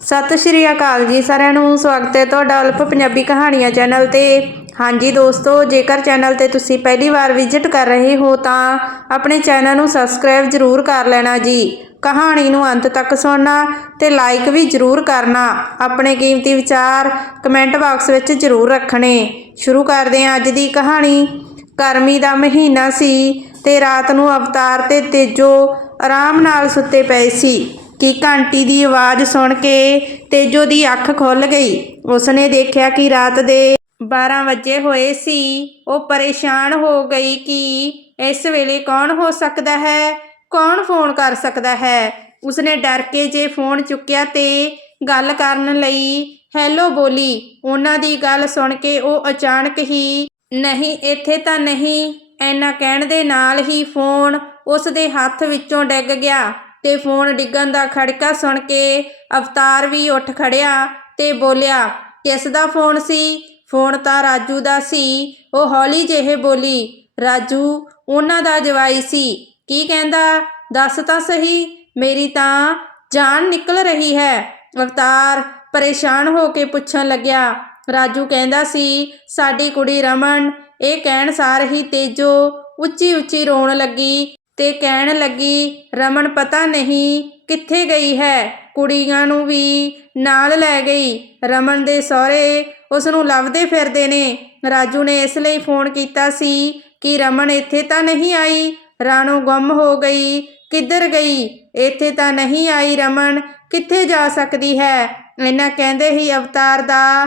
ਸਤਿ ਸ਼੍ਰੀ ਅਕਾਲ ਜੀ ਸਾਰਿਆਂ ਨੂੰ, ਸਵਾਗਤ ਹੈ ਤੁਹਾਡਾ ਅਲਫ ਪੰਜਾਬੀ ਕਹਾਣੀਆਂ ਚੈਨਲ ਤੇ। ਹਾਂਜੀ ਦੋਸਤੋ, ਜੇਕਰ ਚੈਨਲ ਤੇ ਤੁਸੀਂ ਪਹਿਲੀ ਵਾਰ ਵਿਜ਼ਿਟ ਕਰ ਰਹੇ ਹੋ ਤਾਂ ਆਪਣੇ ਚੈਨਲ ਨੂੰ ਸਬਸਕ੍ਰਾਈਬ ਜ਼ਰੂਰ ਕਰ ਲੈਣਾ ਜੀ। ਕਹਾਣੀ ਨੂੰ ਅੰਤ ਤੱਕ ਸੁਣਨਾ ਤੇ ਲਾਈਕ ਵੀ ਜ਼ਰੂਰ ਕਰਨਾ। ਆਪਣੇ ਕੀਮਤੀ ਵਿਚਾਰ ਕਮੈਂਟ ਬਾਕਸ ਵਿੱਚ ਜ਼ਰੂਰ ਰੱਖਣੇ। ਸ਼ੁਰੂ ਕਰਦੇ ਹਾਂ ਅੱਜ ਦੀ ਕਹਾਣੀ। ਗਰਮੀ ਦਾ ਮਹੀਨਾ ਸੀ ਤੇ ਰਾਤ ਨੂੰ ਅਵਤਾਰ ਤੇ ਤੇਜੋ ਆਰਾਮ ਨਾਲ ਸੁੱਤੇ ਪਏ ਸੀ। ਕਿ ਘੰਟੀ ਦੀ ਆਵਾਜ਼ ਸੁਣ ਕੇ ਤੇਜੋ ਦੀ ਅੱਖ ਖੁੱਲ ਗਈ। ਉਸਨੇ ਦੇਖਿਆ ਕਿ ਰਾਤ ਦੇ 12 ਵਜੇ ਹੋਏ ਸੀ। ਉਹ ਪਰੇਸ਼ਾਨ ਹੋ ਗਈ ਕਿ ਇਸ ਵੇਲੇ ਕੌਣ ਹੋ ਸਕਦਾ ਹੈ, ਕੌਣ ਫੋਨ ਕਰ ਸਕਦਾ ਹੈ। ਉਸਨੇ ਡਰ ਕੇ ਜੇ ਫੋਨ ਚੁੱਕਿਆ ਤੇ ਗੱਲ ਕਰਨ ਲਈ, ਹੈਲੋ ਬੋਲੀ। ਉਹਨਾਂ ਦੀ ਗੱਲ ਸੁਣ ਕੇ ਉਹ ਅਚਾਨਕ ਹੀ, ਨਹੀਂ, ਇੱਥੇ ਤਾਂ ਨਹੀਂ। ਐਨਾ ਕਹਿਣ ਦੇ ਨਾਲ ਹੀ ਫੋਨ ਉਸ ਦੇ ਹੱਥ ਵਿੱਚੋਂ ਡਿੱਗ ਗਿਆ। ਤੇ ਫੋਨ ਡਿੱਗਣ ਦਾ ਖੜਕਾ ਸੁਣ ਕੇ ਅਵਤਾਰ ਵੀ ਉੱਠ ਖੜਿਆ ਤੇ ਬੋਲਿਆ, ਕਿਸ ਦਾ ਫੋਨ ਸੀ? ਫੋਨ ਤਾਂ ਰਾਜੂ ਦਾ ਸੀ। ਉਹ ਹੌਲੀ ਜਿਹੇ ਬੋਲੀ, ਰਾਜੂ, ਉਹਨਾਂ ਦਾ ਜਵਾਈ ਸੀ। ਕੀ ਕਹਿੰਦਾ? ਦੱਸ ਤਾਂ ਸਹੀ, ਮੇਰੀ ਤਾਂ ਜਾਨ ਨਿਕਲ ਰਹੀ ਹੈ। ਅਵਤਾਰ ਪਰੇਸ਼ਾਨ ਹੋ ਕੇ ਪੁੱਛਣ ਲੱਗਿਆ, ਰਾਜੂ ਕਹਿੰਦਾ ਸੀ, ਸਾਡੀ ਕੁੜੀ ਰਮਨ, ਇਹ ਕਹਿਣ ਸਾਰ ਹੀ ਤੇਜੋ ਉੱਚੀ ਉੱਚੀ ਰੋਣ ਲੱਗੀ ਤੇ ਕਹਿਣ ਲੱਗੀ, ਰਮਨ ਪਤਾ ਨਹੀਂ ਕਿੱਥੇ ਗਈ ਹੈ? ਕੁੜੀਆਂ ਨੂੰ ਵੀ ਨਾਲ ਲੈ ਗਈ। ਰਮਨ ਦੇ ਸਹੁਰੇ ਉਸ ਨੂੰ ਲੱਭਦੇ ਫਿਰਦੇ ਨੇ। ਰਾਜੂ ਨੇ ਇਸ ਲਈ ਫੋਨ ਕੀਤਾ ਸੀ ਕਿ ਰਮਨ ਇੱਥੇ ਤਾਂ ਨਹੀਂ ਆਈ। ਰਾਣੋ ਗੁੰਮ ਹੋ ਗਈ। ਕਿੱਧਰ ਗਈ? ਇੱਥੇ ਤਾਂ ਨਹੀਂ ਆਈ ਰਮਨ। ਕਿੱਥੇ ਜਾ ਸਕਦੀ ਹੈ? ਇਹਨਾਂ ਕਹਿੰਦੇ ਹੀ ਅਵਤਾਰ ਦਾ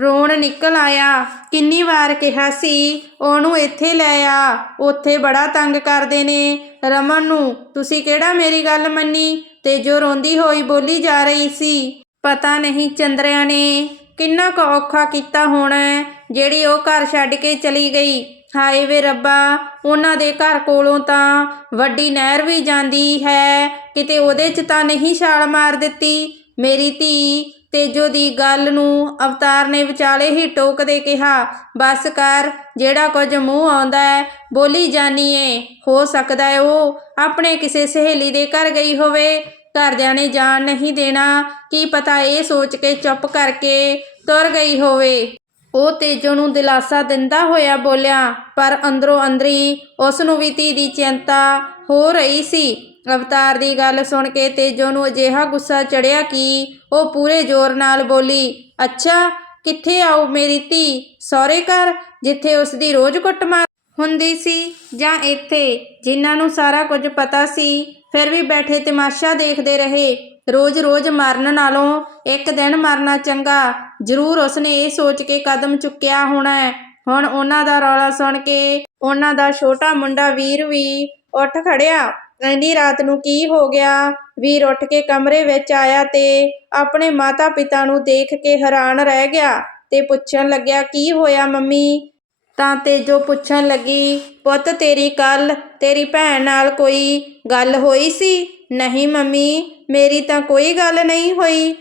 ਰੋਣ ਨਿਕਲ ਆਇਆ। ਕਿੰਨੀ ਵਾਰ ਕਿਹਾ ਸੀ, ਉਹਨੂੰ ਇੱਥੇ ਲੈ ਆ। ਉੱਥੇ ਬੜਾ ਤੰਗ ਕਰਦੇ ਨੇ। ਰਮਨ ਨੂੰ, ਤੁਸੀਂ ਕਿਹੜਾ ਮੇਰੀ ਗੱਲ ਮੰਨੀ? ਤੇ ਜੋ ਰੋਂਦੀ ਹੋਈ ਬੋਲੀ ਜਾ ਰਹੀ ਸੀ, ਪਤਾ ਨਹੀਂ ਚੰਦਰਿਆ ਨੇ। ਕਿੰਨਾ ਕੁ ਔਖਾ ਕੀਤਾ ਹੋਣਾ, ਜਿਹੜੀ ਉਹ ਘਰ ਛੱਡ ਕੇ ਚਲੀ ਗਈ। ਹਾਏ ਵੇ ਰੱਬਾ, ਉਹਨਾਂ ਦੇ ਘਰ ਕੋਲੋਂ ਤਾਂ ਵੱਡੀ ਨਹਿਰ ਵੀ ਜਾਂਦੀ ਹੈ। ਕਿਤੇ ਉਹਦੇ 'ਚ ਤਾਂ ਨਹੀਂ ਛਾਲ ਮਾਰ ਦਿੱਤੀ। ਮੇਰੀ ਧੀ ਤੇਜੋ ਦੀ ਗੱਲ ਨੂੰ ਅਵਤਾਰ ਨੇ ਵਿਚਾਲੇ ਹੀ ਟੋਕਦੇ ਕਿਹਾ, ਬਸ ਕਰ, ਜਿਹੜਾ ਕੁਝ ਮੂੰਹ ਆਉਂਦਾ ਹੈ, ਬੋਲੀ ਜਾਨੀ ਏ। ਹੋ ਸਕਦਾ ਹੈ ਉਹ ਆਪਣੇ ਕਿਸੇ ਸਹੇਲੀ ਦੇ ਘਰ ਗਈ ਹੋਵੇ। ਘਰਦਿਆਂ ਨੇ ਜਾਣ ਨਹੀਂ ਦੇਣਾ। ਕੀ ਪਤਾ ਇਹ ਸੋਚ ਕੇ ਚੁੱਪ ਕਰਕੇ ਤੁਰ ਗਈ ਹੋਵੇ। ਉਹ ਤੇਜੋ ਨੂੰ ਦਿਲਾਸਾ ਦਿੰਦਾ ਹੋਇਆ ਬੋਲਿਆ, ਪਰ ਅੰਦਰੋਂ ਅੰਦਰੀ ਉਸ ਨੂੰ ਵੀ ਧੀ ਦੀ ਚਿੰਤਾ ਹੋ ਰਹੀ ਸੀ। ਅਵਤਾਰ ਦੀ ਗੱਲ ਸੁਣ ਕੇ ਤੇਜੋ ਨੂੰ ਅਜਿਹਾ ਗੁੱਸਾ ਚੜਿਆ ਕਿ ਉਹ ਪੂਰੇ ਜ਼ੋਰ ਨਾਲ ਬੋਲੀ, ਅੱਛਾ, ਕਿੱਥੇ ਆਉ ਮੇਰੀ ਧੀ? ਸਹੁਰੇ ਘਰ, ਜਿੱਥੇ ਉਸ ਦੀ ਰੋਜ਼ ਕੁੱਟਮਾਰ ਹੁੰਦੀ ਸੀ ਜਾਂ ਇੱਥੇ, ਜਿਨ੍ਹਾਂ ਨੂੰ ਸਾਰਾ ਕੁਝ ਪਤਾ ਸੀ, ਫਿਰ ਵੀ ਬੈਠੇ ਤਮਾਸ਼ਾ ਦੇਖਦੇ ਰਹੇ। ਰੋਜ਼-ਰੋਜ਼ ਮਰਨ ਨਾਲੋਂ ਇੱਕ ਦਿਨ ਮਰਨਾ ਚੰਗਾ, ਜ਼ਰੂਰ ਉਸਨੇ ਇਹ ਸੋਚ ਕੇ ਕਦਮ ਚੁੱਕਿਆ ਹੋਣਾ ਹੈ। ਹੁਣ ਉਹਨਾਂ ਦਾ ਰੌਲਾ ਸੁਣ ਕੇ ਉਹਨਾਂ ਦਾ ਛੋਟਾ ਮੁੰਡਾ ਵੀਰ ਵੀ ਉੱਠ ਖੜਿਆ। ਇੰਨੀ ਰਾਤ ਨੂੰ ਕੀ ਹੋ ਗਿਆ? ਵੀਰ ਉੱਠ ਕੇ ਕਮਰੇ ਵਿੱਚ ਆਇਆ ਤੇ ਆਪਣੇ ਮਾਤਾ-ਪਿਤਾ ਨੂੰ ਦੇਖ ਕੇ ਹੈਰਾਨ ਰਹਿ ਗਿਆ ਤੇ ਪੁੱਛਣ ਲੱਗਿਆ, ਕੀ ਹੋਇਆ ਮੰਮੀ? ਤਾਂ ਤੇਜੋ ਪੁੱਛਣ ਲੱਗੀ, ਪੁੱਤ, ਤੇਰੀ ਕੱਲ ਤੇਰੀ ਭੈਣ ਨਾਲ ਕੋਈ ਗੱਲ ਹੋਈ ਸੀ? ਨਹੀਂ ਮੰਮੀ, ਮੇਰੀ ਤਾਂ ਕੋਈ ਗੱਲ ਨਹੀਂ ਹੋਈ।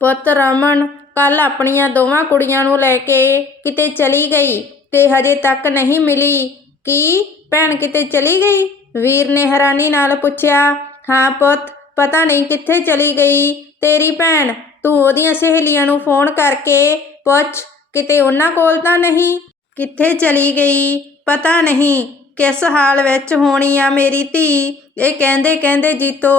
ਪੁੱਤ ਰਮਨ ਕੱਲ ਆਪਣੀਆਂ ਦੋਵਾਂ ਕੁੜੀਆਂ ਨੂੰ ਲੈ ਕੇ ਕਿਤੇ ਚਲੀ ਗਈ ਤੇ ਹਜੇ ਤੱਕ ਨਹੀਂ ਮਿਲੀ। ਕੀ? ਭੈਣ ਕਿਤੇ ਚਲੀ ਗਈ? ਵੀਰ ਨੇ ਹੈਰਾਨੀ ਨਾਲ ਪੁੱਛਿਆ, ਹਾਂ ਪੁੱਤ, ਪਤਾ ਨਹੀਂ ਕਿੱਥੇ ਚਲੀ ਗਈ? ਤੇਰੀ ਭੈਣ, ਤੂੰ ਉਹਦੀਆਂ ਸਹੇਲੀਆਂ ਨੂੰ ਫੋਨ ਕਰਕੇ ਪੁੱਛ, ਕਿਤੇ ਉਹਨਾਂ ਕੋਲ ਤਾਂ ਨਹੀਂ? ਕਿੱਥੇ ਚਲੀ ਗਈ? ਪਤਾ ਨਹੀਂ, ਕਿਸ ਹਾਲ ਵਿੱਚ ਹੋਣੀ ਆ ਮੇਰੀ ਧੀ? ਇਹ ਕਹਿੰਦੇ ਕਹਿੰਦੇ ਜੀਤੋ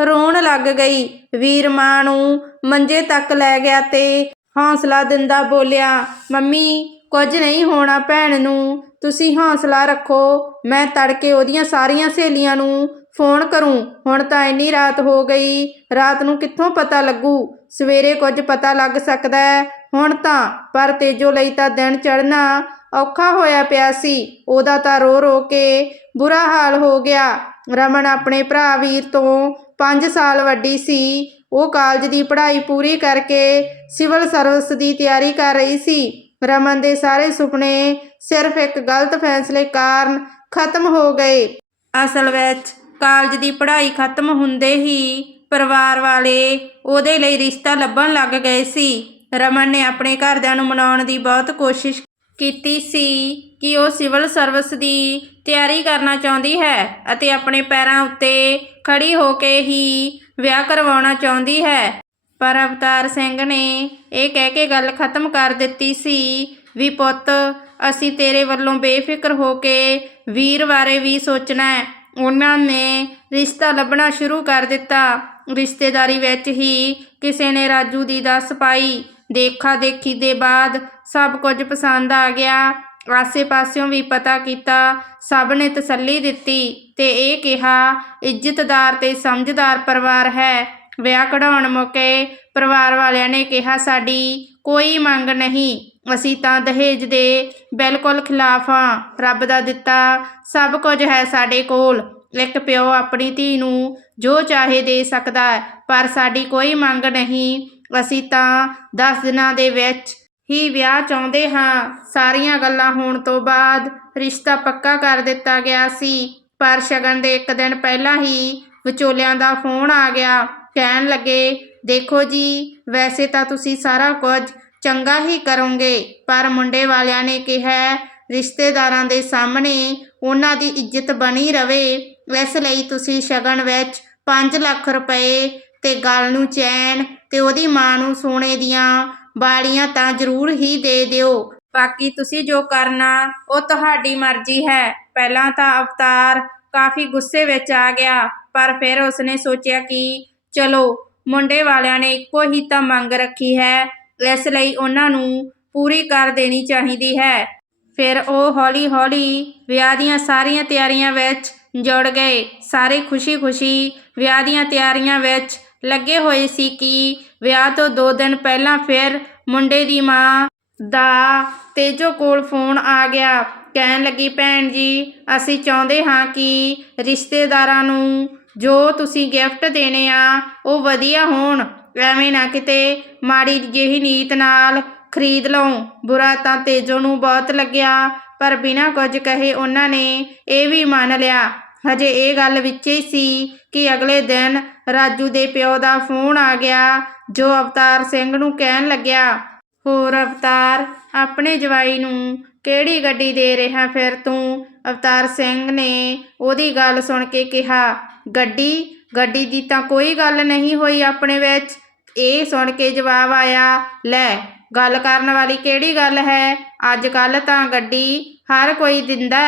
ਰੋਣ ਲੱਗ ਗਈ। ਵੀਰ ਮਾਂ ਨੂੰ ਮੰਜੇ ਤੱਕ ਲੈ ਗਿਆ ਤੇ ਹੌਸਲਾ ਦਿੰਦਾ ਬੋਲਿਆ, ਮੰਮੀ ਕੁਝ ਨਹੀਂ ਹੋਣਾ ਭੈਣ ਨੂੰ। ਤੁਸੀਂ ਹੌਸਲਾ ਰੱਖੋ। ਮੈਂ ਤੜਕੇ ਉਹਦੀਆਂ ਸਾਰੀਆਂ ਸਹੇਲੀਆਂ ਨੂੰ ਫੋਨ ਕਰੂੰ। ਹੁਣ ਤਾਂ ਇੰਨੀ ਰਾਤ ਹੋ ਗਈ। ਰਾਤ ਨੂੰ ਕਿੱਥੋਂ ਪਤਾ ਲੱਗੂ? ਸਵੇਰੇ ਕੁਝ ਪਤਾ ਲੱਗ ਸਕਦਾ ਹੈ। ਹੁਣ ਤਾਂ, ਪਰ ਤੇਜੋ ਲਈ ਤਾਂ ਦਿਨ ਚੜ੍ਹਨਾ ਔਖਾ ਹੋਇਆ ਪਿਆ ਸੀ। ਉਹਦਾ ਤਾਂ ਰੋ ਰੋ ਕੇ ਬੁਰਾ ਹਾਲ ਹੋ ਗਿਆ। ਰਮਨ ਆਪਣੇ ਭਰਾ ਵੀਰ ਤੋਂ 5 ਸਾਲ ਵੱਡੀ ਸੀ। ਉਹ ਕਾਲਜ ਦੀ ਪੜ੍ਹਾਈ ਪੂਰੀ ਕਰਕੇ ਸਿਵਲ ਸਰਵਿਸ ਦੀ ਤਿਆਰੀ ਕਰ ਰਹੀ ਸੀ। ਰਮਨ ਦੇ ਸਾਰੇ ਸੁਪਨੇ ਸਿਰਫ ਇੱਕ ਗਲਤ ਫੈਸਲੇ ਕਾਰਨ ਖਤਮ ਹੋ ਗਏ। ਅਸਲ ਵਿੱਚ ਕਾਲਜ ਦੀ ਪੜ੍ਹਾਈ ਖਤਮ ਹੁੰਦੇ ਹੀ ਪਰਿਵਾਰ ਵਾਲੇ ਉਹਦੇ ਲਈ ਰਿਸ਼ਤਾ ਲੱਭਣ ਲੱਗ ਗਏ ਸੀ। ਰਮਨ ਨੇ ਆਪਣੇ ਘਰਦਿਆਂ ਨੂੰ ਮਨਾਉਣ ਦੀ ਬਹੁਤ ਕੋਸ਼ਿਸ਼ ਕੀਤੀ ਸੀ ਕਿ ਉਹ ਸਿਵਲ ਸਰਵਿਸ ਦੀ ਤਿਆਰੀ ਕਰਨਾ ਚਾਹੁੰਦੀ ਹੈ ਅਤੇ ਆਪਣੇ ਪੈਰਾਂ ਉੱਤੇ ਖੜੀ ਹੋ ਕੇ ਹੀ ਵਿਆਹ ਕਰਵਾਉਣਾ ਚਾਹੁੰਦੀ ਹੈ। ਪਰ ਅਵਤਾਰ ਸਿੰਘ ਨੇ ਇਹ ਕਹਿ ਕੇ ਗੱਲ ਖਤਮ ਕਰ ਦਿੱਤੀ ਸੀ ਵੀ ਪੁੱਤ, ਅਸੀਂ ਤੇਰੇ ਵੱਲੋਂ ਬੇਫਿਕਰ ਹੋ ਕੇ ਵੀਰ ਬਾਰੇ ਵੀ ਸੋਚਣਾ ਹੈ। ਉਹਨਾਂ ਨੇ ਰਿਸ਼ਤਾ ਲੱਭਣਾ ਸ਼ੁਰੂ ਕਰ ਦਿੱਤਾ। ਰਿਸ਼ਤੇਦਾਰੀ ਵਿੱਚ ਹੀ ਕਿਸੇ ਨੇ ਰਾਜੂ ਦੀ ਦੱਸ ਪਾਈ। ਦੇਖਾ ਦੇਖੀ ਦੇ ਬਾਅਦ ਸਭ ਕੁਝ ਪਸੰਦ ਆ ਗਿਆ। ਆਸੇ-ਪਾਸਿਓਂ ਵੀ ਪਤਾ ਕੀਤਾ, ਸਭ ਨੇ ਤਸੱਲੀ ਦਿੱਤੀ ਤੇ ਇਹ ਕਿਹਾ, ਇੱਜ਼ਤਦਾਰ ਤੇ ਸਮਝਦਾਰ ਪਰਿਵਾਰ ਹੈ। ਵਿਆਹ ਕਢਾਉਣ ਮੌਕੇ ਪਰਿਵਾਰ ਵਾਲਿਆਂ ਨੇ ਕਿਹਾ, ਸਾਡੀ ਕੋਈ ਮੰਗ ਨਹੀਂ। ਅਸੀਂ ਤਾਂ ਦਹੇਜ ਦੇ ਬਿਲਕੁਲ ਖਿਲਾਫ ਹਾਂ। ਰੱਬ ਦਾ ਦਿੱਤਾ ਸਭ ਕੁਝ ਹੈ ਸਾਡੇ ਕੋਲ। ਇੱਕ ਪਿਓ ਆਪਣੀ ਧੀ ਨੂੰ ਜੋ ਚਾਹੇ ਦੇ ਸਕਦਾ ਹੈ, ਪਰ ਸਾਡੀ ਕੋਈ ਮੰਗ ਨਹੀਂ। ਅਸੀਂ ਤਾਂ 10 ਦਿਨਾਂ ਦੇ ਵਿੱਚ ਹੀ ਵਿਆਹ ਚਾਹੁੰਦੇ ਹਾਂ। ਸਾਰੀਆਂ ਗੱਲਾਂ ਹੋਣ ਤੋਂ ਬਾਅਦ ਰਿਸ਼ਤਾ ਪੱਕਾ ਕਰ ਦਿੱਤਾ ਗਿਆ ਸੀ, ਪਰ ਸ਼ਗਨ ਦੇ ਇੱਕ ਦਿਨ ਪਹਿਲਾਂ ਹੀ ਵਿਚੋਲਿਆਂ ਦਾ ਫੋਨ ਆ ਗਿਆ। ਕਹਿਣ ਲੱਗੇ, ਦੇਖੋ ਜੀ, ਵੈਸੇ ਤਾਂ ਤੁਸੀਂ ਸਾਰਾ ਕੁਝ ਚੰਗਾ ਹੀ ਕਰੋਗੇ, ਪਰ ਮੁੰਡੇ ਵਾਲਿਆਂ ਨੇ ਕਿਹਾ, ਰਿਸ਼ਤੇਦਾਰਾਂ ਦੇ ਸਾਹਮਣੇ ਉਹਨਾਂ ਦੀ ਇੱਜ਼ਤ ਬਣੀ ਰਵੇ। ਇਸ ਲਈ ਤੁਸੀਂ ਸ਼ਗਨ ਵਿੱਚ 5 ਲੱਖ ਰੁਪਏ ਤੇ ਗੱਲ ਨੂੰ ਚੈਨ ਤੇ ਉਹਦੀ ਮਾਂ ਨੂੰ ਸੋਨੇ ਦੀਆਂ ਬਾਲੀਆਂ ਤਾਂ ਜ਼ਰੂਰ ਹੀ ਦੇ ਦਿਓ। ਬਾਕੀ ਤੁਸੀਂ ਜੋ ਕਰਨਾ, ਉਹ ਤੁਹਾਡੀ ਮਰਜ਼ੀ ਹੈ। ਪਹਿਲਾਂ ਤਾਂ ਅਵਤਾਰ ਕਾਫੀ ਗੁੱਸੇ ਵਿੱਚ ਆ ਗਿਆ, ਪਰ ਫਿਰ ਉਸਨੇ ਸੋਚਿਆ ਕਿ ਚਲੋ, ਮੁੰਡੇ ਵਾਲਿਆਂ ਨੇ ਇੱਕੋ ਹੀ ਤਾਂ ਮੰਗ ਰੱਖੀ ਹੈ। ਇਸ ਲਈ ਉਹਨਾਂ ਨੂੰ ਪੂਰੀ ਕਰ ਦੇਣੀ ਚਾਹੀਦੀ ਹੈ। ਫਿਰ ਉਹ ਹੌਲੀ-ਹੌਲੀ ਵਿਆਹ ਦੀਆਂ ਸਾਰੀਆਂ ਤਿਆਰੀਆਂ ਵਿੱਚ ਜੁੜ ਗਏ। ਸਾਰੇ ਖੁਸ਼ੀ-ਖੁਸ਼ੀ ਵਿਆਹ ਦੀਆਂ ਤਿਆਰੀਆਂ ਵਿੱਚ ਲੱਗੇ ਹੋਏ ਸੀ ਕਿ ਵਿਆਹ ਤੋਂ 2 ਦਿਨ ਪਹਿਲਾਂ ਫਿਰ ਮੁੰਡੇ ਦੀ ਮਾਂ ਦਾ ਤੇਜੋ ਕੋਲ ਫੋਨ ਆ ਗਿਆ। ਕਹਿਣ ਲੱਗੀ, ਭੈਣ ਜੀ, ਅਸੀਂ ਚਾਹੁੰਦੇ ਹਾਂ ਕਿ ਰਿਸ਼ਤੇਦਾਰਾਂ ਨੂੰ ਜੋ ਤੁਸੀਂ ਗਿਫਟ ਦੇਣੇ ਆ, ਉਹ ਵਧੀਆ ਹੋਣ। ਐਵੇਂ ਨਾ ਕਿਤੇ ਮਾੜੀ ਜਿਹੀ ਨੀਤ ਨਾਲ ਖਰੀਦ ਲਓ ਬੁਰਾ ਤਾਂ ਤੇਜੋ ਨੂੰ ਬਹੁਤ ਲੱਗਿਆ, ਪਰ ਬਿਨਾਂ ਕੁਝ ਕਹੇ ਉਹਨਾਂ ਨੇ ਇਹ ਵੀ ਮੰਨ ਲਿਆ। ਹਜੇ ਇਹ ਗੱਲ ਵਿੱਚ ਹੀ ਸੀ ਕਿ ਅਗਲੇ ਦਿਨ ਰਾਜੂ ਦੇ ਪਿਓ ਦਾ ਫੋਨ ਆ ਗਿਆ, ਜੋ ਅਵਤਾਰ ਸਿੰਘ ਨੂੰ ਕਹਿਣ ਲੱਗਿਆ, ਹੋਰ ਅਵਤਾਰ, ਆਪਣੇ ਜਵਾਈ ਨੂੰ ਕਿਹੜੀ ਗੱਡੀ ਦੇ ਰਿਹਾ ਫਿਰ ਤੂੰ? ਅਵਤਾਰ ਸਿੰਘ ਨੇ ਉਹਦੀ ਗੱਲ ਸੁਣ ਕੇ ਕਿਹਾ, ਗੱਡੀ ਗੱਡੀ ਦੀ ਤਾਂ ਕੋਈ ਗੱਲ ਨਹੀਂ ਹੋਈ ਆਪਣੇ ਵਿੱਚ। ਇਹ ਸੁਣ ਕੇ ਜਵਾਬ ਆਇਆ, ਲੈ, ਗੱਲ ਕਰਨ ਵਾਲੀ ਕਿਹੜੀ ਗੱਲ ਹੈ? ਅੱਜ ਕੱਲ ਤਾਂ ਗੱਡੀ ਹਰ ਕੋਈ ਦਿੰਦਾ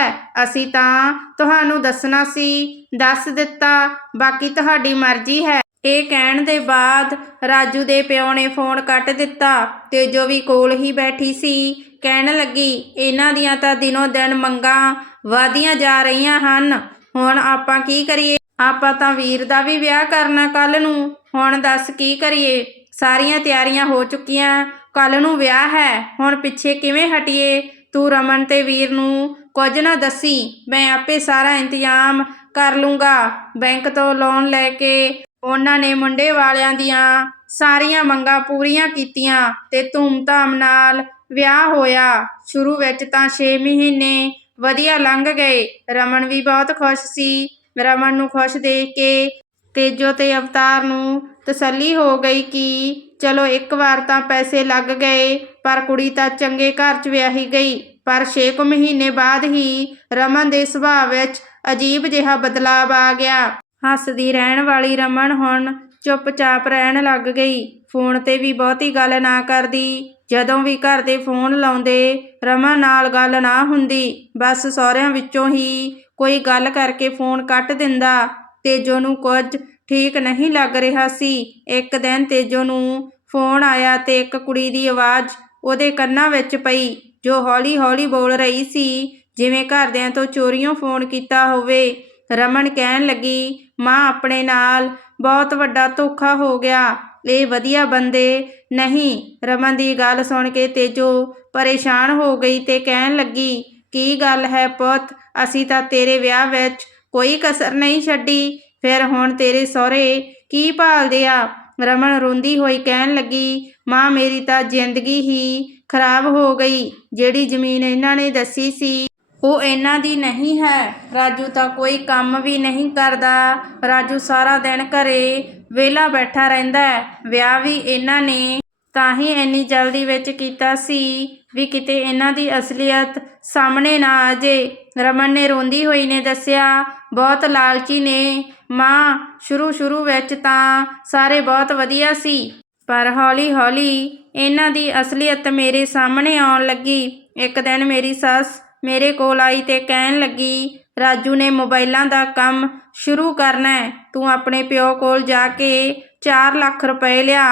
ਅਸੀਂ ਤਾਂ ਤੁਹਾਨੂੰ ਦੱਸਣਾ ਸੀ, ਦੱਸ ਦਿੱਤਾ, ਬਾਕੀ ਤੁਹਾਡੀ ਮਰਜ਼ੀ ਹੈ। ਇਹ ਕਹਿਣ ਦੇ ਬਾਅਦ ਰਾਜੂ ਦੇ ਪਿਓ ਨੇ ਫੋਨ ਕੱਟ ਦਿੱਤਾ ਤੇ ਜੋ ਵੀ ਕੋਲ ਹੀ ਬੈਠੀ ਸੀ, ਕਹਿਣ ਲੱਗੀ, ਇਹਨਾਂ ਦੀਆਂ ਤਾਂ ਦਿਨੋ ਦਿਨ ਮੰਗਾਂ ਵਾਧੀਆਂ ਜਾ ਰਹੀਆਂ ਹਨ। ਹੁਣ ਆਪਾਂ ਕੀ ਕਰੀਏ? ਆਪਾਂ ਤਾਂ ਵੀਰ ਦਾ ਵੀ ਵਿਆਹ ਕਰਨਾ ਕੱਲ ਨੂੰ। ਹੁਣ ਦੱਸ ਕੀ ਕਰੀਏ? ਸਾਰੀਆਂ ਤਿਆਰੀਆਂ ਹੋ ਚੁੱਕੀਆਂ। ਕੱਲ ਨੂੰ ਵਿਆਹ ਹੈ। ਹੁਣ ਪਿੱਛੇ ਕਿਵੇਂ ਹਟੀਏ? ਤੂੰ ਰਮਨ ਤੇ ਵੀਰ ਨੂੰ ਕੁਝ ਨਾ ਦੱਸੀ। ਮੈਂ ਆਪੇ ਸਾਰਾ ਇੰਤਜ਼ਾਮ ਕਰ ਲੂੰਗਾ। ਬੈਂਕ ਤੋਂ ਲੋਨ ਲੈ ਕੇ ਉਹਨਾਂ ਨੇ ਮੁੰਡੇ ਵਾਲਿਆਂ ਦੀਆਂ ਸਾਰੀਆਂ ਮੰਗਾਂ ਪੂਰੀਆਂ ਕੀਤੀਆਂ ਤੇ ਧੂਮ-ਧਾਮ ਨਾਲ ਵਿਆਹ ਹੋਇਆ। ਸ਼ੁਰੂ ਵਿੱਚ ਤਾਂ 6 ਮਹੀਨੇ ਵਧੀਆ ਲੰਘ ਗਏ। ਰਮਨ ਵੀ ਬਹੁਤ ਖੁਸ਼ ਸੀ। ਰਮਨ ਨੂੰ ਖੁਸ਼ ਦੇਖ ਕੇ ਤੇਜੋ ਤੇ ਅਵਤਾਰ ਨੂੰ ਤਸੱਲੀ ਹੋ ਗਈ ਕਿ ਚਲੋ ਇੱਕ ਵਾਰ ਤਾਂ ਪੈਸੇ ਲੱਗ ਗਏ, ਪਰ ਕੁੜੀ ਤਾਂ ਚੰਗੇ ਘਰ 'ਚ ਵਿਆਹੀ ਗਈ। ਪਰ 6 ਕੁ ਮਹੀਨੇ ਬਾਅਦ ਹੀ ਰਮਨ ਦੇ ਸੁਭਾਅ ਵਿੱਚ ਅਜੀਬ ਜਿਹਾ ਬਦਲਾਅ ਆ ਗਿਆ। ਹੱਸਦੀ ਰਹਿਣ ਵਾਲੀ ਰਮਨ ਹੁਣ ਚੁੱਪਚਾਪ ਰਹਿਣ ਲੱਗ ਗਈ। ਫੋਨ ਤੇ ਵੀ ਬਹੁਤੀ ਗੱਲ ਨਾ ਕਰਦੀ। ਜਦੋਂ ਵੀ ਘਰ ਦੇ ਫੋਨ ਲਾਉਂਦੇ ਰਮਨ ਨਾਲ ਗੱਲ ਨਾ ਹੁੰਦੀ। ਬਸ ਸਹੁਰਿਆਂ ਵਿੱਚੋਂ ਹੀ ਕੋਈ ਗੱਲ ਕਰਕੇ ਫੋਨ ਕੱਟ ਦਿੰਦਾ। ਤੇਜੋ ਨੂੰ ਕੁਝ ਠੀਕ ਨਹੀਂ ਲੱਗ ਰਿਹਾ ਸੀ। ਇੱਕ ਦਿਨ ਤੇਜੋ ਨੂੰ ਫੋਨ ਆਇਆ ਤੇ ਇੱਕ ਕੁੜੀ ਦੀ ਆਵਾਜ਼ ਉਹਦੇ ਕੰਨਾਂ ਵਿੱਚ ਪਈ, ਜੋ ਹੌਲੀ-ਹੌਲੀ ਬੋਲ ਰਹੀ ਸੀ, ਜਿਵੇਂ ਘਰਦਿਆਂ ਤੋਂ ਚੋਰੀਓਂ ਫੋਨ ਕੀਤਾ ਹੋਵੇ। ਰਮਨ ਕਹਿਣ ਲੱਗੀ, ਮਾਂ ਆਪਣੇ ਨਾਲ ਬਹੁਤ ਵੱਡਾ ਧੋਖਾ ਹੋ ਗਿਆ। ਇਹ ਵਧੀਆ ਬੰਦੇ ਨਹੀਂ। ਰਮਨ ਦੀ ਗੱਲ ਸੁਣ ਕੇ ਤੇਜੋ ਪਰੇਸ਼ਾਨ ਹੋ ਗਈ ਤੇ ਕਹਿਣ ਲੱਗੀ, ਕੀ ਗੱਲ ਹੈ ਪੁੱਤ? ਅਸੀਂ ਤਾਂ ਤੇਰੇ ਵਿਆਹ ਵਿੱਚ ਕੋਈ ਕਸਰ ਨਹੀਂ ਛੱਡੀ। ਫਿਰ ਹੁਣ ਤੇਰੇ ਸਹੁਰੇ ਕੀ ਭਾਲਦੇ ਆ? ਰਮਨ ਰੋਂਦੀ ਹੋਈ ਕਹਿਣ ਲੱਗੀ, ਮਾਂ, ਮੇਰੀ ਤਾਂ ਜ਼ਿੰਦਗੀ ਹੀ ਖਰਾਬ ਹੋ ਗਈ। ਜਿਹੜੀ ਜ਼ਮੀਨ ਇਹਨਾਂ ਨੇ ਦੱਸੀ ਸੀ ਉਹ ਇਹਨਾਂ ਦੀ ਨਹੀਂ ਹੈ। ਰਾਜੂ ਤਾਂ ਕੋਈ ਕੰਮ ਵੀ ਨਹੀਂ ਕਰਦਾ। ਰਾਜੂ ਸਾਰਾ ਦਿਨ ਘਰੇ ਵਿਹਲਾ ਬੈਠਾ ਰਹਿੰਦਾ ਹੈ। ਵਿਆਹ ਵੀ ਇਹਨਾਂ ਨੇ ਤਾਂ ਹੀ ਇੰਨੀ ਜਲਦੀ ਵਿੱਚ ਕੀਤਾ ਸੀ ਵੀ ਕਿਤੇ ਇਹਨਾਂ ਦੀ ਅਸਲੀਅਤ ਸਾਹਮਣੇ ਨਾ ਆ ਜੇ ਰਮਨ ਨੇ ਰੋਂਦੀ ਹੋਈ ਨੇ ਦੱਸਿਆ, ਬਹੁਤ ਲਾਲਚੀ ਨੇ। ਮਾਂ ਸ਼ੁਰੂ ਸ਼ੁਰੂ ਵਿੱਚ ਤਾਂ ਸਾਰੇ ਬਹੁਤ ਵਧੀਆ ਸੀ, ਪਰ ਹੌਲੀ-ਹੌਲੀ ਇਹਨਾਂ ਦੀ ਅਸਲੀਅਤ ਮੇਰੇ ਸਾਹਮਣੇ ਆਉਣ ਲੱਗੀ। ਇੱਕ ਦਿਨ ਮੇਰੀ ਸੱਸ ਮੇਰੇ ਕੋਲ ਆਈ ਤੇ ਕਹਿਣ ਲੱਗੀ, ਰਾਜੂ ਨੇ ਮੋਬਾਈਲਾਂ ਦਾ ਕੰਮ ਸ਼ੁਰੂ ਕਰਨਾ ਹੈ। ਤੂੰ ਆਪਣੇ ਪਿਓ ਕੋਲ ਜਾ ਕੇ 4 ਲੱਖ ਰੁਪਏ ਲਿਆ।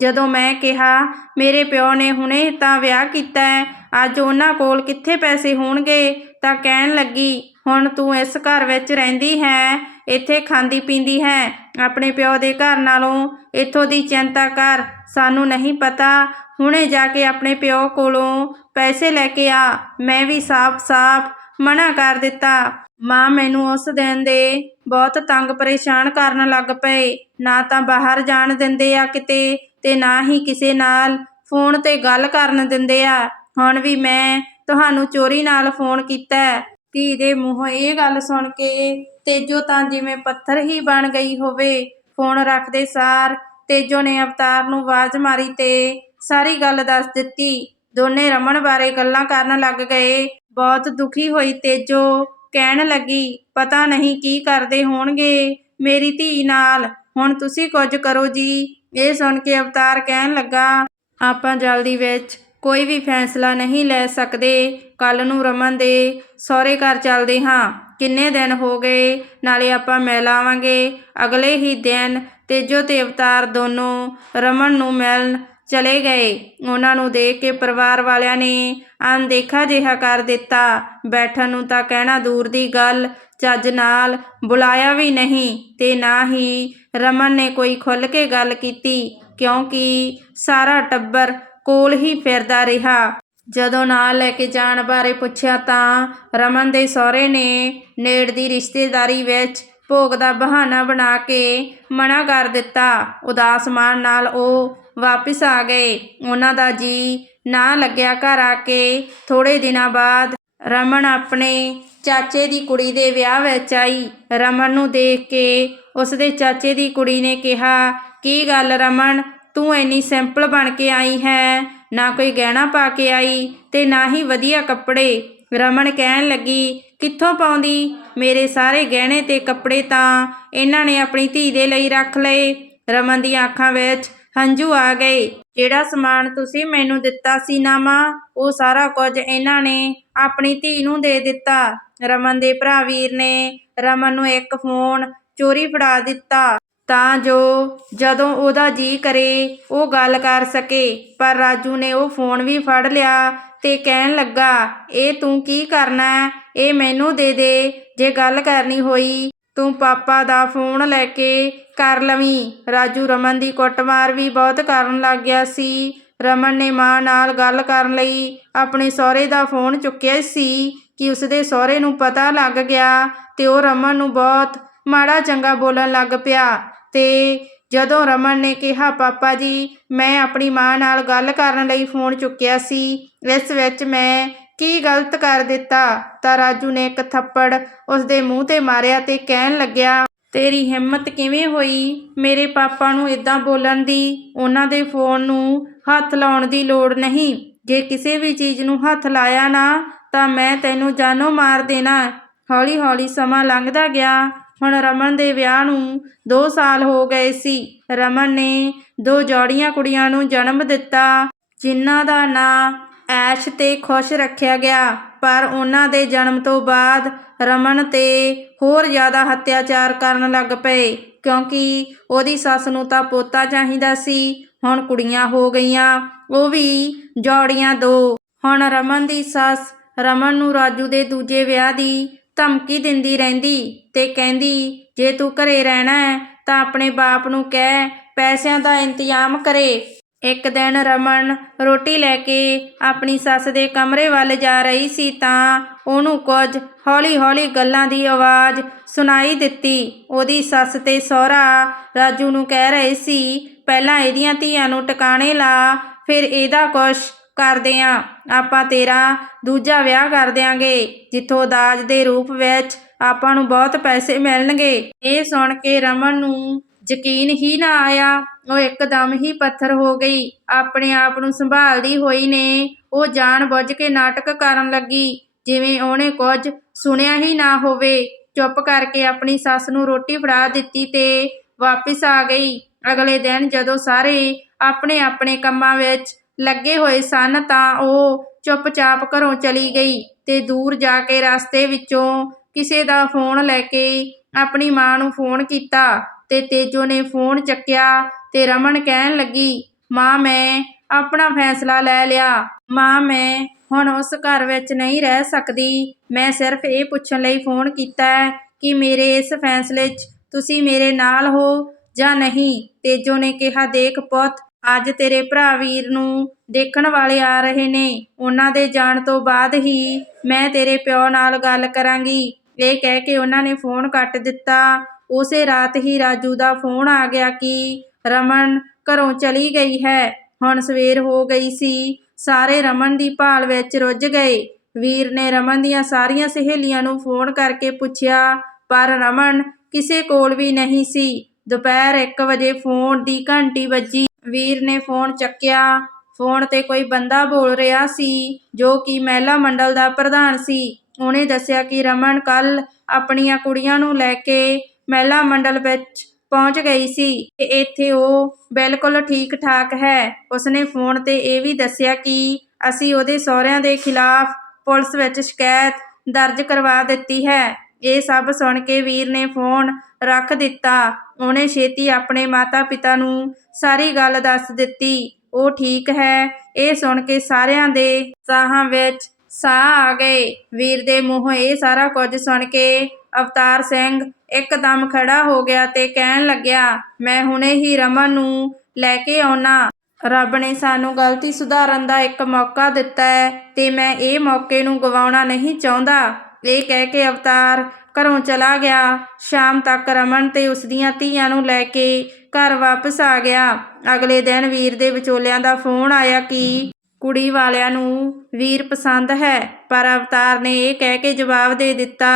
ਜਦੋਂ ਮੈਂ ਕਿਹਾ, ਮੇਰੇ ਪਿਓ ਨੇ ਹੁਣੇ ਤਾਂ ਵਿਆਹ ਕੀਤਾ ਹੈ, ਅੱਜ ਉਹਨਾਂ ਕੋਲ ਕਿੱਥੇ ਪੈਸੇ ਹੋਣਗੇ? ਤਾਂ ਕਹਿਣ ਲੱਗੀ, ਹੁਣ ਤੂੰ ਇਸ ਘਰ ਵਿੱਚ ਰਹਿੰਦੀ ਹੈ, ਇੱਥੇ ਖਾਂਦੀ ਪੀਂਦੀ ਹੈ। ਆਪਣੇ ਪਿਓ ਦੇ ਘਰ ਨਾਲੋਂ ਇੱਥੋਂ ਦੀ ਚਿੰਤਾ ਕਰ। ਸਾਨੂੰ ਨਹੀਂ ਪਤਾ। ਹੁਣੇ ਜਾ ਕੇ ਆਪਣੇ ਪਿਓ ਕੋਲੋਂ ਪੈਸੇ ਲੈ ਕੇ ਆ। ਮੈਂ ਵੀ ਸਾਫ਼-ਸਾਫ਼ ਮਨਾ ਕਰ ਦਿੱਤਾ। ਮਾਂ ਮੈਨੂੰ ਉਸ ਦਿਨ ਦੇ ਬਹੁਤ ਤੰਗ ਪਰੇਸ਼ਾਨ ਕਰਨ ਲੱਗ ਪਏ। ਨਾ ਤਾਂ ਬਾਹਰ ਜਾਣ ਦਿੰਦੇ ਆ ਕਿਤੇ ਤੇ ਨਾ ਹੀ ਕਿਸੇ ਨਾਲ ਫੋਨ ਤੇ ਗੱਲ ਕਰਨ ਦਿੰਦੇ ਆ। ਹੁਣ ਵੀ ਮੈਂ ਤੁਹਾਨੂੰ ਚੋਰੀ ਨਾਲ ਫੋਨ ਕੀਤਾ। ਧੀ ਦੇ ਮੂੰਹੋਂ ਇਹ ਗੱਲ ਸੁਣ ਕੇ ਤੇਜੋ ਤਾਂ ਜਿਵੇਂ ਪੱਥਰ ਹੀ ਬਣ ਗਈ ਹੋਵੇ, ਫੋਨ ਰੱਖਦੇ ਸਾਰ ਤੇਜੋ ਨੇ ਅਵਤਾਰ ਨੂੰ ਆਵਾਜ਼ ਮਾਰੀ ਤੇ ਸਾਰੀ ਗੱਲ ਦੱਸ ਦਿੱਤੀ। ਦੋਨੇ ਰਮਨ ਬਾਰੇ ਗੱਲਾਂ ਕਰਨ ਲੱਗ ਗਏ। ਬਹੁਤ ਦੁਖੀ ਹੋਈ ਤੇਜੋ। ਕਹਿਣ ਲੱਗੀ, ਪਤਾ ਨਹੀਂ ਕੀ ਕਰਦੇ ਹੋਣਗੇ ਮੇਰੀ ਧੀ ਨਾਲ। ਹੁਣ ਤੁਸੀਂ ਕੁਝ ਕਰੋ ਜੀ। ਇਹ ਸੁਣ ਕੇ ਅਵਤਾਰ ਕਹਿਣ ਲੱਗਾ, ਆਪਾਂ ਜਲਦੀ ਵਿੱਚ ਕੋਈ ਵੀ ਫੈਸਲਾ ਨਹੀਂ ਲੈ ਸਕਦੇ। ਕੱਲ ਨੂੰ ਰਮਨ ਦੇ ਸਹੁਰੇ ਘਰ ਚੱਲਦੇ ਹਾਂ। ਕਿੰਨੇ ਦਿਨ ਹੋ ਗਏ, ਨਾਲੇ ਆਪਾਂ ਮਿਲ ਆਵਾਂਗੇ। ਅਗਲੇ ਹੀ ਦਿਨ ਤੇਜੋ ਤੇ ਅਵਤਾਰ ਦੋਨੋਂ ਰਮਨ ਨੂੰ ਮਿਲਣ ਚਲੇ ਗਏ। ਉਹਨਾਂ ਨੂੰ ਦੇਖ ਕੇ ਪਰਿਵਾਰ ਵਾਲਿਆਂ ਨੇ ਅਣਦੇਖਾ ਜਿਹਾ ਕਰ ਦਿੱਤਾ। ਬੈਠਣ ਨੂੰ ਤਾਂ ਕਹਿਣਾ ਦੂਰ ਦੀ ਗੱਲ, ਚੱਜ ਨਾਲ ਬੁਲਾਇਆ ਵੀ ਨਹੀਂ ਤੇ ਨਾ ਹੀ ਰਮਨ ਨੇ ਕੋਈ ਖੁੱਲ ਕੇ ਗੱਲ ਕੀਤੀ, ਕਿਉਂਕਿ ਸਾਰਾ ਟੱਬਰ ਕੋਲ ਹੀ ਫਿਰਦਾ ਰਿਹਾ। ਜਦੋਂ ਨਾਲ ਲੈ ਕੇ ਜਾਣ ਬਾਰੇ ਪੁੱਛਿਆ ਤਾਂ ਰਮਨ ਦੇ ਸਹੁਰੇ ਨੇ ਨੇੜ ਦੀ ਰਿਸ਼ਤੇਦਾਰੀ ਵਿੱਚ ਭੋਗ ਦਾ ਬਹਾਨਾ ਬਣਾ ਕੇ ਮਨਾ ਕਰ ਦਿੱਤਾ। ਉਦਾਸ ਮਨ ਨਾਲ ਉਹ ਵਾਪਿਸ ਆ ਗਏ। ਉਹਨਾਂ ਦਾ ਜੀ ਨਾ ਲੱਗਿਆ ਘਰ ਆ ਕੇ ਥੋੜੇ ਦਿਨਾਂ ਬਾਅਦ ਰਮਨ ਆਪਣੇ ਚਾਚੇ ਦੀ ਕੁੜੀ ਦੇ ਵਿਆਹ ਵਿੱਚ ਆਈ। ਰਮਨ ਨੂੰ ਦੇਖ ਕੇ ਉਸ ਦੇ ਚਾਚੇ ਦੀ ਕੁੜੀ ਨੇ ਕਿਹਾ, ਕੀ ਗੱਲ ਰਮਨ? ਤੂੰ ਇੰਨੀ ਸਿੰਪਲ ਬਣ ਕੇ ਆਈ ਹੈ। ਨਾ ਕੋਈ ਗਹਿਣਾ ਪਾ ਕੇ ਆਈ ਤੇ ਨਾ ਹੀ ਵਧੀਆ ਕੱਪੜੇ। ਰਮਨ ਕਹਿਣ ਲੱਗੀ, ਕਿੱਥੋਂ ਪਾਉਂਦੀ? ਮੇਰੇ ਸਾਰੇ ਗਹਿਣੇ ਤੇ ਕੱਪੜੇ ਤਾਂ ਇਹਨਾਂ ਨੇ ਆਪਣੀ ਧੀ ਦੇ ਲਈ ਰੱਖ ਲਏ। ਰਮਨ ਦੀਆਂ ਅੱਖਾਂ ਵਿੱਚ ਹੰਝੂ ਆ ਗਏ। ਜਿਹੜਾ ਸਮਾਨ ਤੁਸੀਂ ਮੈਨੂੰ ਦਿੱਤਾ ਸੀ ਨਾ ਮਾਂ, ਉਹ ਸਾਰਾ ਕੁਝ ਇਹਨਾਂ ਨੇ ਆਪਣੀ ਧੀ ਨੂੰ ਦੇ ਦਿੱਤਾ। ਰਮਨ ਦੇ ਭਰਾ ਵੀਰ ਨੇ ਰਮਨ ਨੂੰ ਇੱਕ ਫੋਨ ਚੋਰੀ ਫੜਾ ਦਿੱਤਾ। ਤਾਂ ਜੋ ਜਦੋਂ ਉਹਦਾ ਜੀ ਕਰੇ, ਉਹ ਗੱਲ ਕਰ ਸਕੇ। ਪਰ ਰਾਜੂ ਨੇ ਉਹ ਫੋਨ ਵੀ ਫੜ ਲਿਆ ਤੇ ਕਹਿਣ ਲੱਗਾ, ਇਹ ਤੂੰ ਕੀ ਕਰਨਾ ਇਹ ਮੈਨੂੰ ਦੇ ਦੇ, ਜੇ ਗੱਲ ਕਰਨੀ ਹੋਈ, ਤੂੰ ਪਾਪਾ ਦਾ ਫੋਨ ਲੈ ਕੇ ਕਰ ਲਵੀਂ। ਰਾਜੂ ਰਮਨ ਦੀ ਕੁੱਟਮਾਰ ਵੀ ਬਹੁਤ ਕਰਨ ਲੱਗ ਗਿਆ ਸੀ। ਰਮਨ ਨੇ ਮਾਂ ਨਾਲ ਗੱਲ ਕਰਨ ਲਈ ਆਪਣੇ ਸਹੁਰੇ ਦਾ ਫੋਨ ਚੁੱਕਿਆ ਸੀ ਕਿ ਉਸਦੇ ਸਹੁਰੇ ਨੂੰ ਪਤਾ ਲੱਗ ਗਿਆ ਤੇ ਉਹ ਰਮਨ ਨੂੰ ਬਹੁਤ ਮਾੜਾ ਚੰਗਾ ਬੋਲਣ ਲੱਗ ਪਿਆ। ਤੇ ਜਦੋਂ ਰਮਨ ਨੇ ਕਿਹਾ, ਪਾਪਾ ਜੀ, ਮੈਂ ਆਪਣੀ ਮਾਂ ਨਾਲ ਗੱਲ ਕਰਨ ਲਈ ਫੋਨ ਚੁੱਕਿਆ ਸੀ, ਇਸ ਵਿੱਚ ਮੈਂ ਕੀ ਗਲਤ ਕਰ ਦਿੱਤਾ? ਤਾਂ ਰਾਜੂ ਨੇ ਇੱਕ ਥੱਪੜ ਉਸਦੇ ਮੂੰਹ ਤੇ ਮਾਰਿਆ ਤੇ ਕਹਿਣ ਲੱਗਿਆ, ਤੇਰੀ ਹਿੰਮਤ ਕਿਵੇਂ ਹੋਈ? ਮੇਰੇ ਪਾਪਾ ਨੂੰ ਇਦਾਂ ਬੋਲਣ ਦੀ, ਉਹਨਾਂ ਦੇ ਫੋਨ ਨੂੰ ਹੱਥ ਲਾਉਣ ਦੀ ਲੋੜ ਨਹੀਂ। ਜੇ ਕਿਸੇ ਵੀ ਚੀਜ਼ ਨੂੰ ਹੱਥ ਲਾਇਆ ਨਾ, ਤਾਂ ਮੈਂ ਤੈਨੂੰ ਜਾਨੋਂ ਮਾਰ ਦੇਣਾ। ਹੌਲੀ ਹੌਲੀ ਸਮਾਂ ਲੰਘਦਾ ਗਿਆ ਹੁਣ ਰਮਨ ਦੇ ਵਿਆਹ ਨੂੰ 2 ਸਾਲ ਹੋ ਗਏ ਸੀ। ਰਮਨ ਨੇ ਦੋ ਜੋੜੀਆਂ ਕੁੜੀਆਂ ਨੂੰ ਜਨਮ ਦਿੱਤਾ, ਜਿਨ੍ਹਾਂ ਦਾ ਨਾਂ ਐਸ਼ ਤੇ ਖੁਸ਼ ਰੱਖਿਆ ਗਿਆ। ਪਰ ਉਹਨਾਂ ਦੇ ਜਨਮ ਤੋਂ ਬਾਅਦ ਰਮਨ ਤੇ ਹੋਰ ਜ਼ਿਆਦਾ ਹੱਤਿਆਚਾਰ ਕਰਨ ਲੱਗ ਪਏ, ਕਿਉਂਕਿ ਉਹਦੀ ਸੱਸ ਨੂੰ ਤਾਂ ਪੋਤਾ ਚਾਹੀਦਾ ਸੀ। ਹੁਣ ਕੁੜੀਆਂ ਹੋ ਗਈਆਂ, ਉਹ ਵੀ ਜੋੜੀਆਂ ਦੋ। ਹੁਣ ਰਮਨ ਦੀ ਸੱਸ ਰਮਨ ਨੂੰ ਰਾਜੂ ਦੇ ਦੂਜੇ ਵਿਆਹ ਦੀ ਧਮਕੀ ਦਿੰਦੀ ਰਹਿੰਦੀ ਤੇ ਕਹਿੰਦੀ, ਜੇ ਤੂੰ ਘਰੇ ਰਹਿਣਾ ਹੈ, ਤਾਂ ਆਪਣੇ ਬਾਪ ਨੂੰ ਕਹਿ, ਪੈਸਿਆਂ ਦਾ ਇੰਤਜ਼ਾਮ ਕਰੇ। ਇੱਕ ਦਿਨ ਰਮਨ ਰੋਟੀ ਲੈ ਕੇ ਆਪਣੀ ਸੱਸ ਦੇ ਕਮਰੇ ਵੱਲ ਜਾ ਰਹੀ ਸੀ ਤਾਂ ਉਹਨੂੰ ਕੁਝ ਹੌਲੀ-ਹੌਲੀ ਗੱਲਾਂ ਦੀ ਆਵਾਜ਼ ਸੁਣਾਈ ਦਿੱਤੀ। ਉਹਦੀ ਸੱਸ ਤੇ ਸਹੁਰਾ ਰਾਜੂ ਨੂੰ ਕਹਿ ਰਹੇ ਸੀ, ਪਹਿਲਾਂ ਇਹਦੀਆਂ ਧੀਆਂ ਨੂੰ ਟਿਕਾਣੇ ਲਾ, ਫਿਰ ਇਹਦਾ ਕੁਛ ਕਰਦੇ ਆਂ। ਆਪਾਂ ਤੇਰਾ ਦੂਜਾ ਵਿਆਹ ਕਰ ਦਿਆਂਗੇ, ਜਿੱਥੋਂ ਦਾਜ ਦੇ ਰੂਪ ਵਿੱਚ ਆਪਾਂ ਨੂੰ ਬਹੁਤ ਪੈਸੇ ਮਿਲਣਗੇ। ਇਹ ਸੁਣ ਕੇ ਰਮਨ ਨੂੰ ਯਕੀਨ ਹੀ ਨਾ ਆਇਆ। ਉਹ ਇੱਕਦਮ ਹੀ ਪੱਥਰ ਹੋ ਗਈ। ਆਪਣੇ ਆਪ ਨੂੰ ਸੰਭਾਲਦੀ ਹੋਈ ਨੇ ਉਹ ਜਾਣ ਬੁੱਝ ਕੇ ਨਾਟਕ ਕਰਨ ਲੱਗੀ। ਜਿਵੇਂ ਉਹਨੇ ਕੁਝ ਸੁਣਿਆ ਹੀ ਨਾ ਹੋਵੇ। ਚੁੱਪ ਕਰਕੇ ਆਪਣੀ ਸੱਸ ਨੂੰ ਰੋਟੀ ਫੜਾ ਦਿੱਤੀ ਤੇ ਵਾਪਿਸ ਆ ਗਈ। ਅਗਲੇ ਦਿਨ ਜਦੋਂ ਸਾਰੇ ਆਪਣੇ ਆਪਣੇ ਕੰਮਾਂ ਵਿੱਚ ਲੱਗੇ ਹੋਏ ਸਨ ਤਾਂ ਉਹ ਚੁੱਪਚਾਪ ਘਰੋਂ ਚਲੀ ਗਈ ਤੇ ਦੂਰ ਜਾ ਕੇ ਰਸਤੇ ਵਿੱਚੋਂ ਕਿਸੇ ਦਾ ਫੋਨ ਲੈ ਕੇ ਆਪਣੀ ਮਾਂ ਨੂੰ ਫੋਨ ਕੀਤਾ ਤੇ ਤੇਜੋ ਨੇ ਫੋਨ ਚੱਕਿਆ ਤੇ ਰਮਨ ਕਹਿਣ ਲੱਗੀ, ਮਾਂ, ਮੈਂ ਆਪਣਾ ਫੈਸਲਾ ਲੈ ਲਿਆ। ਮਾਂ, ਮੈਂ ਹੁਣ ਉਸ ਘਰ ਵਿੱਚ ਨਹੀਂ ਰਹਿ ਸਕਦੀ। ਮੈਂ ਸਿਰਫ ਇਹ ਪੁੱਛਣ ਲਈ ਫੋਨ ਕੀਤਾ ਕਿ ਮੇਰੇ ਇਸ ਫੈਸਲੇ 'ਚ ਤੁਸੀਂ ਮੇਰੇ ਨਾਲ ਹੋ ਜਾਂ ਨਹੀਂ? ਤੇਜੋ ਨੇ ਕਿਹਾ, ਦੇਖ ਪੁੱਤ ਅੱਜ ਤੇਰੇ ਭਰਾ ਵੀਰ ਨੂੰ ਦੇਖਣ ਵਾਲੇ ਆ ਰਹੇ ਨੇ। ਉਹਨਾਂ ਦੇ ਜਾਣ ਤੋਂ ਬਾਅਦ ਹੀ ਮੈਂ ਤੇਰੇ ਪਿਓ ਨਾਲ ਗੱਲ ਕਰਾਂਗੀ। ਇਹ ਕਹਿ ਕੇ ਉਹਨਾਂ ਨੇ ਫੋਨ ਕੱਟ ਦਿੱਤਾ। ਉਸੇ ਰਾਤ ਹੀ ਰਾਜੂ ਦਾ ਫੋਨ ਆ ਗਿਆ ਕਿ ਰਮਨ ਘਰੋਂ ਚਲੀ ਗਈ ਹੈ। ਹੁਣ ਸਵੇਰ ਹੋ ਗਈ ਸੀ। ਸਾਰੇ ਰਮਨ ਦੀ ਭਾਲ ਵਿੱਚ ਰੁੱਝ ਗਏ। ਵੀਰ ਨੇ ਰਮਨ ਦੀਆਂ ਸਾਰੀਆਂ ਸਹੇਲੀਆਂ ਨੂੰ ਫੋਨ ਕਰਕੇ ਪੁੱਛਿਆ, ਪਰ ਰਮਨ ਕਿਸੇ ਕੋਲ ਵੀ ਨਹੀਂ ਸੀ। ਦੁਪਹਿਰ 1 ਵਜੇ ਫੋਨ ਦੀ ਘੰਟੀ ਵੱਜੀ। ਵੀਰ ਨੇ ਫੋਨ ਚੱਕਿਆ। ਫੋਨ ਤੇ ਕੋਈ ਬੰਦਾ ਬੋਲ ਰਿਹਾ ਸੀ, ਜੋ ਕਿ ਮਹਿਲਾ ਮੰਡਲ ਦਾ ਪ੍ਰਧਾਨ ਸੀ। ਉਹਨੇ ਦੱਸਿਆ ਕਿ ਰਮਨ ਕੱਲ ਆਪਣੀਆਂ ਕੁੜੀਆਂ ਨੂੰ ਲੈ ਕੇ ਮਹਿਲਾ ਮੰਡਲ ਵਿੱਚ ਪਹੁੰਚ ਗਈ ਸੀ। ਤੇ ਇੱਥੇ ਉਹ ਬਿਲਕੁਲ ਠੀਕ ਠਾਕ ਹੈ। ਉਸਨੇ ਫੋਨ ਤੇ ਇਹ ਵੀ ਦੱਸਿਆ ਕਿ ਅਸੀਂ ਉਹਦੇ ਸਹੁਰਿਆਂ ਦੇ ਖਿਲਾਫ ਪੁਲਿਸ ਵਿੱਚ ਸ਼ਿਕਾਇਤ ਦਰਜ ਕਰਵਾ ਦਿੱਤੀ ਹੈ। ਇਹ ਸਭ ਸੁਣ ਕੇ ਵੀਰ ਨੇ ਫੋਨ ਰੱਖ ਦਿੱਤਾ। ਉਹਨੇ ਛੇਤੀ ਆਪਣੇ ਮਾਤਾ-ਪਿਤਾ ਨੂੰ ਸਾਰੀ ਗੱਲ ਦੱਸ ਦਿੱਤੀ। ਉਹ ਠੀਕ ਹੈ। ਇਹ ਸੁਣ ਕੇ ਸਾਰਿਆਂ ਦੇ ਸਾਹਾਂ ਵਿੱਚ ਸਾਹ ਆ ਗਏ। ਵੀਰ ਦੇ ਮੂੰਹੋਂ ਇਹ ਸਾਰਾ ਕੁਝ ਸੁਣ ਕੇ ਅਵਤਾਰ ਸਿੰਘ ਇੱਕਦਮ ਖੜਾ ਹੋ ਗਿਆ ਤੇ ਕਹਿਣ ਲੱਗਿਆ, ਮੈਂ ਹੁਣੇ ਹੀ ਰਮਨ ਨੂੰ ਲੈ ਕੇ ਆਉਣਾ। ਰੱਬ ਨੇ ਸਾਨੂੰ ਗਲਤੀ ਸੁਧਾਰਨ ਦਾ ਇੱਕ ਮੌਕਾ ਦਿੱਤਾ ਹੈ ਤੇ ਮੈਂ ਇਹ ਮੌਕੇ ਨੂੰ ਗਵਾਉਣਾ ਨਹੀਂ ਚਾਹੁੰਦਾ। ਇਹ ਕਹਿ ਕੇ ਅਵਤਾਰ ਘਰੋਂ ਚਲਾ ਗਿਆ। ਸ਼ਾਮ ਤੱਕ ਰਮਨ ਤੇ ਉਸ ਦੀਆਂ ਧੀਆਂ ਨੂੰ ਲੈ ਕੇ ਘਰ ਵਾਪਸ ਆ ਗਿਆ। ਅਗਲੇ ਦਿਨ ਵੀਰ ਦੇ ਵਿਚੋਲਿਆਂ ਦਾ ਫੋਨ ਆਇਆ ਕਿ ਕੁੜੀ ਵਾਲਿਆਂ ਨੂੰ ਵੀਰ ਪਸੰਦ ਹੈ, ਪਰ ਅਵਤਾਰ ਨੇ ਇਹ ਕਹਿ ਕੇ ਜਵਾਬ ਦੇ ਦਿੱਤਾ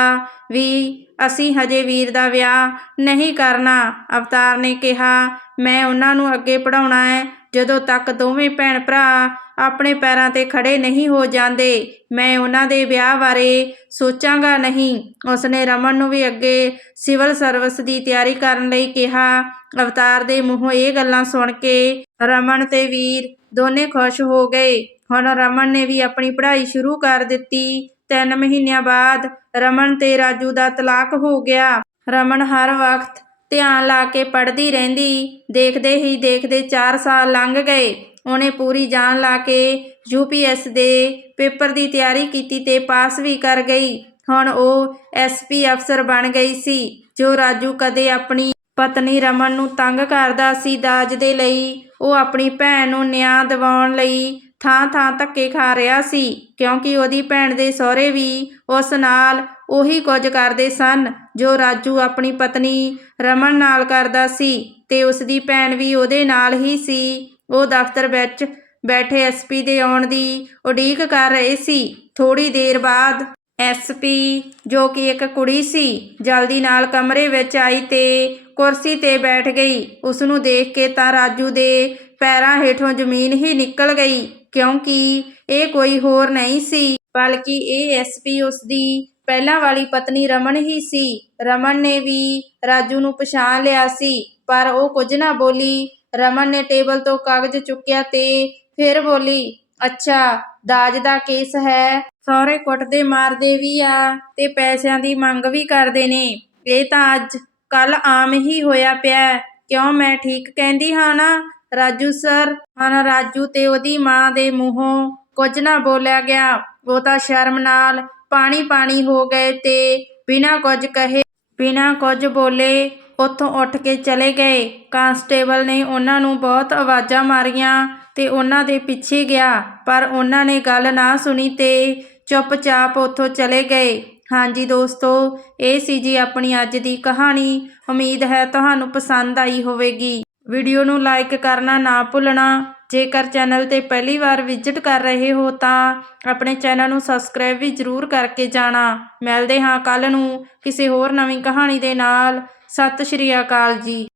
ਵੀ ਅਸੀਂ ਹਜੇ ਵੀਰ ਦਾ ਵਿਆਹ ਨਹੀਂ ਕਰਨਾ। ਅਵਤਾਰ ਨੇ ਕਿਹਾ, ਮੈਂ ਉਹਨਾਂ ਨੂੰ ਅੱਗੇ ਪੜਾਉਣਾ ਹੈ ਜਦੋਂ ਤੱਕ ਦੋਵੇਂ ਭੈਣ ਭਰਾ ਆਪਣੇ ਪੈਰਾਂ ਤੇ ਖੜੇ ਨਹੀਂ ਹੋ ਜਾਂਦੇ, ਮੈਂ ਉਹਨਾਂ ਦੇ ਵਿਆਹ ਬਾਰੇ ਸੋਚਾਂਗਾ ਨਹੀਂ। ਉਸਨੇ ਰਮਨ ਨੂੰ ਵੀ ਅੱਗੇ ਸਿਵਲ ਸਰਵਿਸ ਦੀ ਤਿਆਰੀ ਕਰਨ ਲਈ ਕਿਹਾ। ਅਵਤਾਰ ਦੇ ਮੂੰਹੋਂ ਇਹ ਗੱਲਾਂ ਸੁਣ ਕੇ ਰਮਨ ਤੇ ਵੀਰ ਦੋਨੇ ਖੁਸ਼ ਹੋ ਗਏ। ਹੁਣ ਰਮਨ ਨੇ ਵੀ ਆਪਣੀ ਪੜ੍ਹਾਈ ਸ਼ੁਰੂ ਕਰ ਦਿੱਤੀ। ਤਿੰਨ ਮਹੀਨਿਆਂ ਬਾਅਦ ਰਮਨ ਤੇ ਰਾਜੂ ਦਾ ਤਲਾਕ ਹੋ ਗਿਆ। ਰਮਨ ਹਰ ਵਕਤ ਧਿਆਨ ਲਾ ਕੇ ਪੜ੍ਹਦੀ ਰਹਿੰਦੀ। ਦੇਖਦੇ ਹੀ ਦੇਖਦੇ 4 ਸਾਲ ਲੰਘ ਗਏ। ਉਹਨੇ ਪੂਰੀ ਜਾਨ ਲਾ ਕੇ ਯੂਪੀਐਸ ਦੇ ਪੇਪਰ ਦੀ ਤਿਆਰੀ ਕੀਤੀ ਤੇ ਪਾਸ ਵੀ ਕਰ ਗਈ। ਹੁਣ ਉਹ ਐਸਪੀ ਅਫਸਰ ਬਣ ਗਈ ਸੀ, ਜੋ ਰਾਜੂ ਕਦੇ ਆਪਣੀ ਪਤਨੀ ਰਮਨ ਨੂੰ ਤੰਗ ਕਰਦਾ ਸੀ। ਦਾਜ ਦੇ ਲਈ ਉਹ ਆਪਣੀ ਭੈਣ ਨੂੰ ਨਿਆਂ ਦਿਵਾਉਣ ਲਈ ਥਾਂ ਥਾਂ ਧੱਕੇ ਖਾ ਰਿਹਾ ਸੀ, ਕਿਉਂਕਿ ਉਹਦੀ ਭੈਣ ਦੇ ਸਹੁਰੇ ਵੀ ਉਸ ਨਾਲ ਉਹੀ ਕੁਝ ਕਰਦੇ ਸਨ। ਜੋ ਰਾਜੂ ਆਪਣੀ ਪਤਨੀ ਰਮਨ ਨਾਲ ਕਰਦਾ ਸੀ ਤੇ ਉਸ ਦੀ ਭੈਣ ਵੀ ਉਹਦੇ ਨਾਲ ਹੀ ਸੀ, ਉਹ ਦਫ਼ਤਰ ਵਿੱਚ ਬੈਠੇ ਐਸਪੀ ਦੇ ਆਉਣ ਦੀ ਉਡੀਕ ਕਰ ਰਹੇ ਸੀ। ਥੋੜੀ ਦੇਰ ਬਾਅਦ ਐਸਪੀ ਜੋ ਕਿ ਇੱਕ ਕੁੜੀ ਸੀ, ਜਲਦੀ ਨਾਲ ਕਮਰੇ ਵਿੱਚ ਆਈ ਤੇ ਕੁਰਸੀ ਤੇ ਬੈਠ ਗਈ। ਉਸ ਨੂੰ ਦੇਖ ਕੇ ਤਾਂ ਰਾਜੂ ਦੇ ਪੈਰਾਂ ਹੇਠੋਂ ਜ਼ਮੀਨ ਹੀ ਨਿਕਲ ਗਈ, ਕਿਉਂਕਿ ਇਹ ਕੋਈ ਹੋਰ ਨਹੀਂ ਸੀ, ਬਲਕਿ ਇਹ ਐਸਪੀ ਉਸ ਦੀ ਪਹਿਲਾਂ ਵਾਲੀ ਪਤਨੀ ਰਮਨ ਹੀ ਸੀ। ਰਮਨ ਨੇ ਵੀ ਰਾਜੂ ਨੂੰ ਪਛਾਣ ਲਿਆ ਸੀ, ਪਰ ਉਹ ਕੁਝ ਨਾ ਬੋਲੀ। ਰਮਨ ਨੇ ਟੇਬਲ ਤੋਂ ਕਾਗਜ਼ ਚੁੱਕਿਆ ਤੇ ਫਿਰ ਬੋਲੀ, ਅੱਛਾ, ਦਾਜ ਦਾ ਕੇਸ ਹੈ। ਸਹੁਰੇ ਕੁੱਟਦੇ ਮਾਰਦੇ ਵੀ ਆ ਤੇ ਪੈਸਿਆਂ ਦੀ ਮੰਗ ਵੀ ਕਰਦੇ ਨੇ। ਇਹ ਤਾਂ ਅੱਜ ਕੱਲ ਆਮ ਹੀ ਹੋਇਆ ਪਿਆ। ਕਿਉਂ ਮੈਂ ਠੀਕ ਕਹਿੰਦੀ ਹਾਂ ਨਾ, ਰਾਜੂ ਸਰ? ਹਨ ਰਾਜੂ ਤੇ ਉਹਦੀ ਮਾਂ ਦੇ ਮੂੰਹੋਂ ਕੁਝ ਨਾ ਬੋਲਿਆ ਗਿਆ। ਉਹ ਤਾਂ ਸ਼ਰਮ ਨਾਲ ਪਾਣੀ ਪਾਣੀ ਹੋ ਗਏ ਤੇ ਬਿਨਾਂ ਕੁਝ ਕਹੇ, ਬਿਨਾਂ ਕੁਝ ਬੋਲੇ ਉੱਥੋਂ ਉੱਠ ਕੇ ਚਲੇ ਗਏ। ਕਾਂਸਟੇਬਲ ਨੇ ਉਹਨਾਂ ਨੂੰ ਬਹੁਤ ਆਵਾਜ਼ਾਂ ਮਾਰੀਆਂ ਤੇ ਉਹਨਾਂ ਦੇ ਪਿੱਛੇ ਗਿਆ, ਪਰ ਉਹਨਾਂ ਨੇ ਗੱਲ ਨਾ ਸੁਣੀ ਤੇ ਚੁੱਪਚਾਪ ਉੱਥੋਂ ਚਲੇ ਗਏ। ਹਾਂਜੀ ਦੋਸਤੋ, ਇਹ ਸੀ ਜੀ ਆਪਣੀ ਅੱਜ ਦੀ ਕਹਾਣੀ। ਉਮੀਦ ਹੈ ਤੁਹਾਨੂੰ ਪਸੰਦ ਆਈ ਹੋਵੇਗੀ। ਵੀਡੀਓ ਨੂੰ ਲਾਈਕ ਕਰਨਾ ਨਾ ਭੁੱਲਣਾ। ਜੇਕਰ ਚੈਨਲ ਤੇ ਪਹਿਲੀ ਵਾਰ ਵਿਜ਼ਿਟ ਕਰ ਰਹੇ ਹੋ ਤਾਂ ਆਪਣੇ ਚੈਨਲ ਨੂੰ ਸਬਸਕ੍ਰਾਈਬ ਵੀ ਜ਼ਰੂਰ ਕਰਕੇ ਜਾਣਾ। ਮਿਲਦੇ ਹਾਂ ਕੱਲ ਨੂੰ ਕਿਸੇ ਹੋਰ ਨਵੀਂ ਕਹਾਣੀ ਦੇ ਨਾਲ। ਸਤਿ ਸ਼੍ਰੀ ਅਕਾਲ ਜੀ।